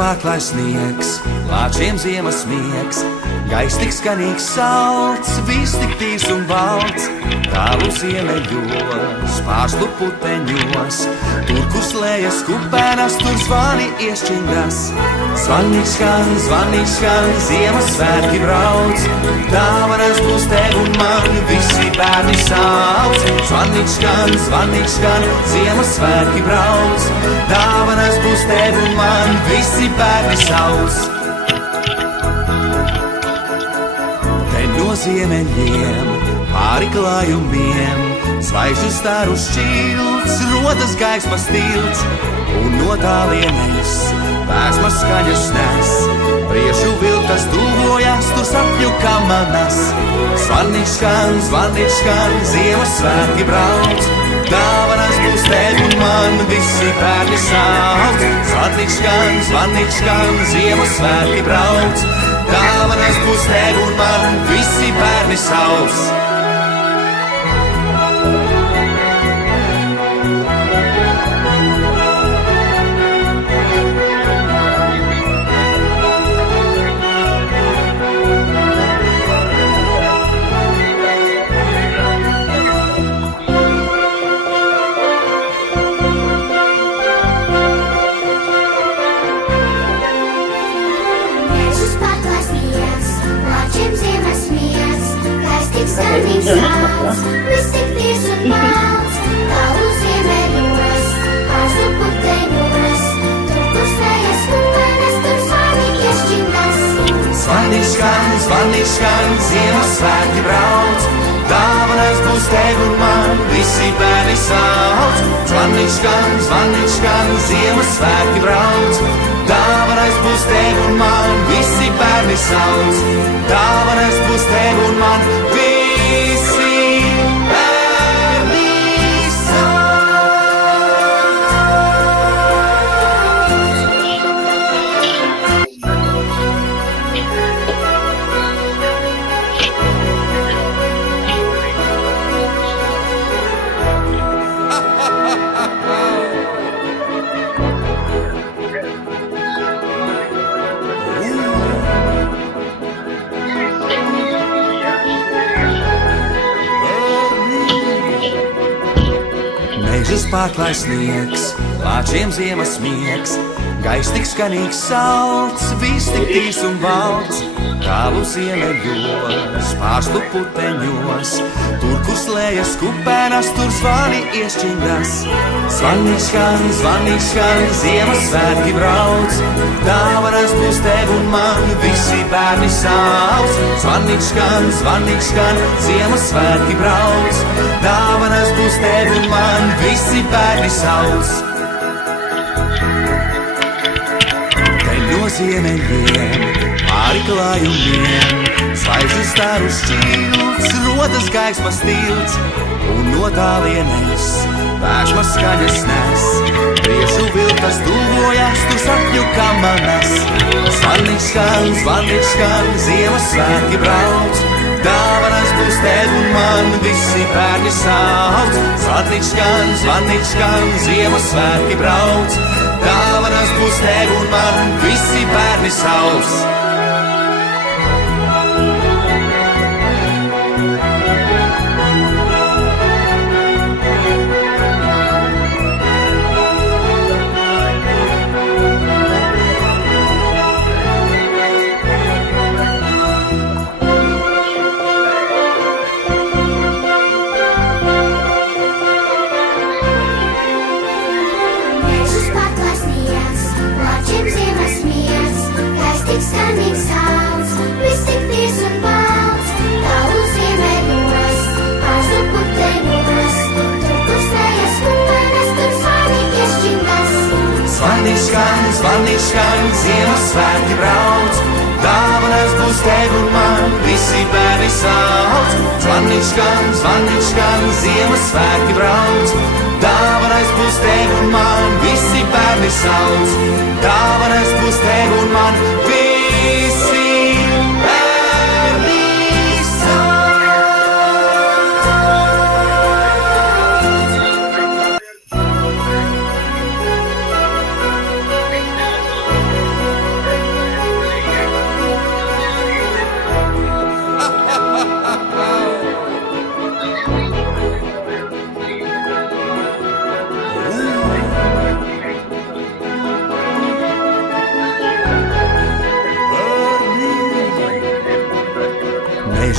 pārklāj sniegs, lāčiem ziemas miegs. Gaiss tik skanīgs salds, viss tik tīrs un balts. Tālu ziemeļos, pārslu puteņos, tur, kur slējas kupenas, tur zvani iešķindas. Zvanīgs skan, Ziemassvētki brauc. Dāvanas būs tev un man, visi bērni sauc. Zvanīgs skan, Ziemassvētki brauc. Dāvanas būs tev un man, visi bērni sauc. No ziemeļiem, pāri klājumiem, zvaigžņu staru šķilts, rodas gaismas tilts, un no tālienes vēsmas skaņas nes. Priešu vilkas tuvojas, tu sapņu kamanas. Zvanīgs skan, Ziemassvētki brauc. Dāvanas būs tev un man, visi bērni sauc. Zvanīgs skan, Ziemassvētki brauc. Dāvanas būs tev un man, visi bērni sauc. Skanīgs salds, viss tik tīrs un balts. Tālu ziemeļos, pārslu puteņos, tur, kur slējas kupenes, tur zvani iešķindas. Zvanīgs skan, Ziemassvētki brauc. Dāvanas būs tev un man, visi bērni sauc. Zvanīgs skan, Ziemassvētki brauc. Dāvanas būs tev un man, visi bērni sauc. Dāvanas būs tev un man, visi bērni sauc. Mežus pārklāj sniegs, lāčiem ziemas miegs. Gaiss tik skanīgs salds, viss tik tīrs un balts. Tālu ziemeļos, pārslu puteņos, tur, kur slējas kupenas, tur zvani iešķindas. Zvanīgs skan, Ziemassvētki brauc. Dāvanas būs tev un man, visi bērni sauc. Zvanīgs skan, Ziemassvētki brauc. Dāvanas būs tev un man, visi bērni sauc. No ziemeļiem, pāri klājumiem, zvaigžņu staru šķilts, rodas gaismas tilts, un no tālienes vēsmas skaņas nes. Priešu vilkas tuvojas, tu sapņu kamanas. Zvanīgs skan, Ziemassvētki brauc. Dāvanas būs tev un man, visi bērni sauc. Zvanīgs skan, Ziemassvētki brauc. Dāvanas būs tev un man, visi bērni sauc. Skanīgs salds, viss tik tīrs un balts. Tālu ziemeļos, pārslu puteņos, tur, kur slējas kupenes, tur zvani iešķindas. Zvanīgs skan, Ziemassvētki brauc. Dāvanas būs tev un man, visi bērni sauc. Zvanīgs skan, Ziemassvētki brauc. Dāvanas būs tev un man, visi bērni sauc. Dāvanas būs tev un man, visi bērni sauc.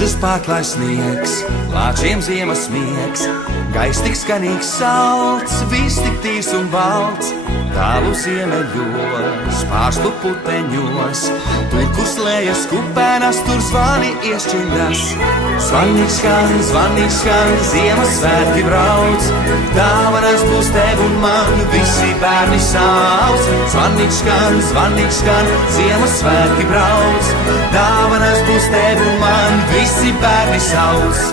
Mežus pārklāj sniegs, lāčiem ziemas miegs, gaiss tik skanīgs salds, viss tik tīrs un balts. Tālu ziemeļos, pārstu puteņos, tur, kur slējas kupenas, tur zvani iešķiļas. Zvanīgs skan, Ziemassvētki brauc, dāvanas būs tev un man, visi bērni sauc. Zvanīgs skan, Ziemassvētki brauc, dāvanas būs tev un man, visi bērni sauc.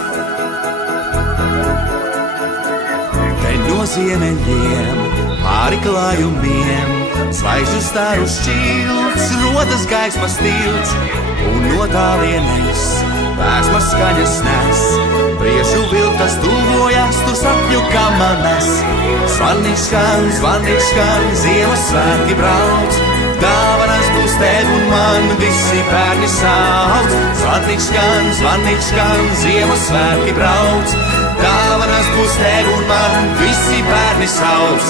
Te no ziemeļiem, pāri klājumiem, zvaigžņu staru šķilts, rodas gaismas tilts, un no tālienes vēsmas skaņas nes. Priešu vilkas tuvojas, tur sapņu kamanas. Zvanīgs skan, Ziemassvētki brauc, dāvanas būs tev un man, visi bērni sauc. Zvanīgs skan, Ziemassvētki brauc, dāvanas būs tev un man, visi bērni sauc.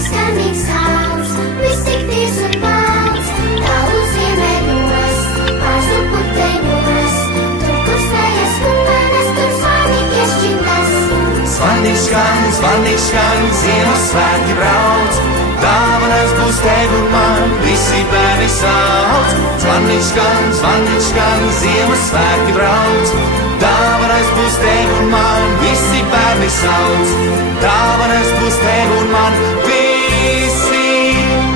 Skanīgs saules, viss tik tīrs un balts, tālu ziemeļos, pārstu puteņos, tur, kur slējas kupenas, tur zvani iešķiļas. Zvanīgs skan, Ziemassvētki brauc, dāvanas būs tev un man, visi bērni sauc. Zvanīgs skan, Ziemassvētki brauc, dāvanas būs tev un man, visi bērni sauc. Dāvanas būs tev un man, visi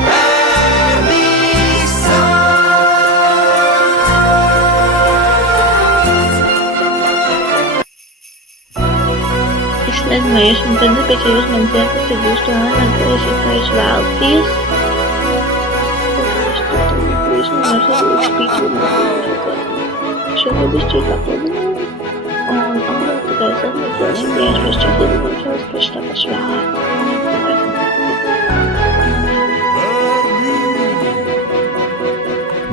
bērni sauc. Es nezinu, vai jūs man zināt, bet ja jūs man dzirdat, tad jūs to analizēsiet, kā jūs vēlaties. Jūs man varat uzlūkt spīķi. Šobrīd es čūtu aplodinu. Un tikai es atmēcēšu, ka es vairs čūtu aplodinu, pēc tā pašu vēlāk.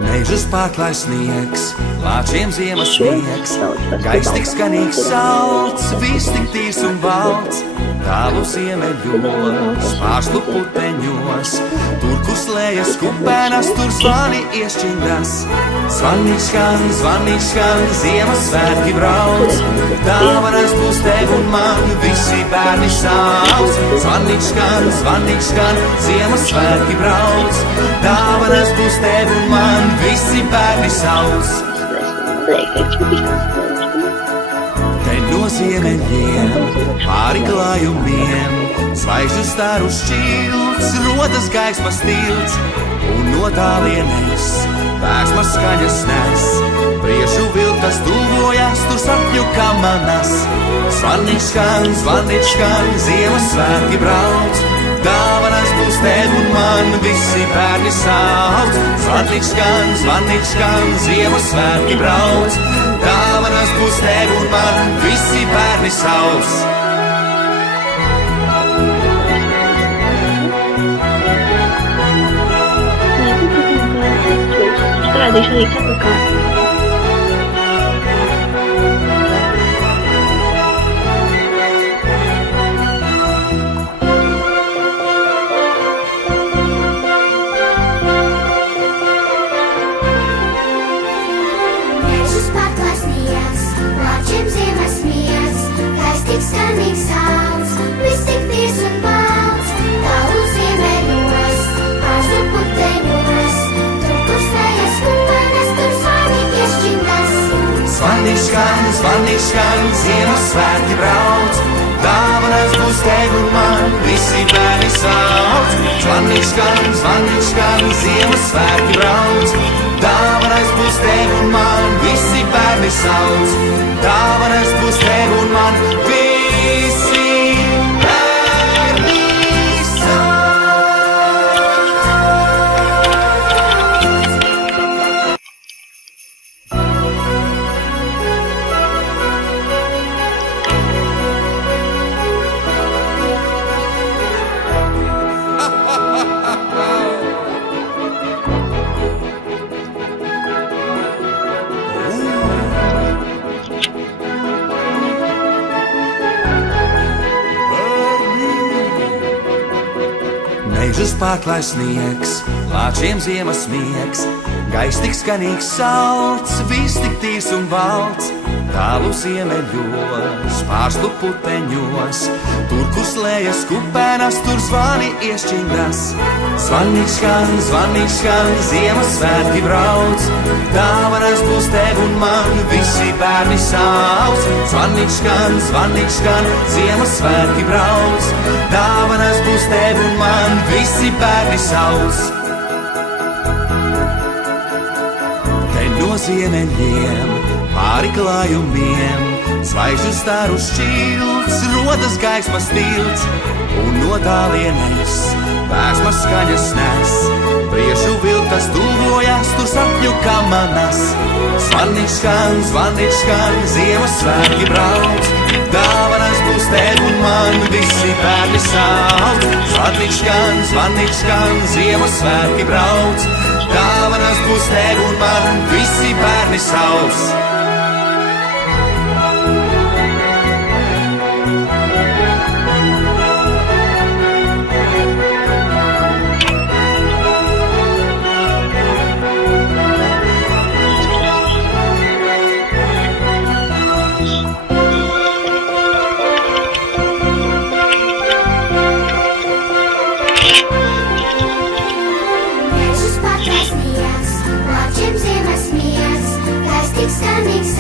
Mežus pārklāj sniegs, lāčiem ziemas miegs, gaiss tik skanīgs salds, viss tik tīrs un balts. Tālu ziemeļos, pārstu puteņos, tur, kur slējas kupenas, tur zvani iešķiļas. Zvanīgs skan, Ziemassvētki brauc, dāvanas būs tev un man, visi bērni sauc. Zvanīgs skan, Ziemassvētki brauc, dāvanas būs tev un man, visi bērni sauc. Te no ziemeļiem, pāri klājumiem, zvaigžņu staru šķilts, rodas gaismas tilts, un no tālienes vēsmas skaņas nes. Priešu vilkas tuvojas, tur sapņu kamanas. Zvanīgs skan, Ziemassvētki brauc, dāvanas būs tev un man, visi bērni sauc. Zvanīgs skan, Ziemassvētki brauc, dāvanas būs tev un man, visi bērni sauc. Parādīšu arī katru kārtu. Mežus pārklāj sniegs, lāčiem ziemas miegs, gaiss tik skanīgs saules, viss tik tīrs un balts, tālu ziemeļos, pārstu puteņos, tur, kur slējas kupenas, tur zvani iešķiļas. Zvanīgs skan, Ziemassvētki brauc, dāvanas būs tev un man, visi bērni sauc. Zvanīgs skan, Ziemassvētki brauc, dāvanas būs tev un man, visi bērni sauc. Dāvanas būs tev un man, visi bērni sauc. pārklāj sniegs, lāčiem ziemas miegs, gaiss tik skanīgs salds, viss tik tīrs un balts, tālu ziemeļos, pārslu puteņos, tur, kur slējas kupenas, tur zvani iešķindas. Zvanīgs skan, Ziemassvētki brauc, dāvanas būs tev un man, visi bērni sauc. Zvanīgs skan, Ziemassvētki brauc, dāvanas būs tev un man, visi bērni sauc. Te no ziemeļiem, pāri klājumiem, zvaigžņu staru šķilts, rodas gaismas tilts, un no tālienes vēsmas skaņas nes. Priešu vilkas tuvojas, tur sapņu kamanas. Zvanīgs skan, Ziemassvētki brauc, dāvanas būs tev un man, visi bērni sauc. Zvanīgs skan, Ziemassvētki brauc, dāvanas būs tev un man, visi bērni sauc. Skanīgs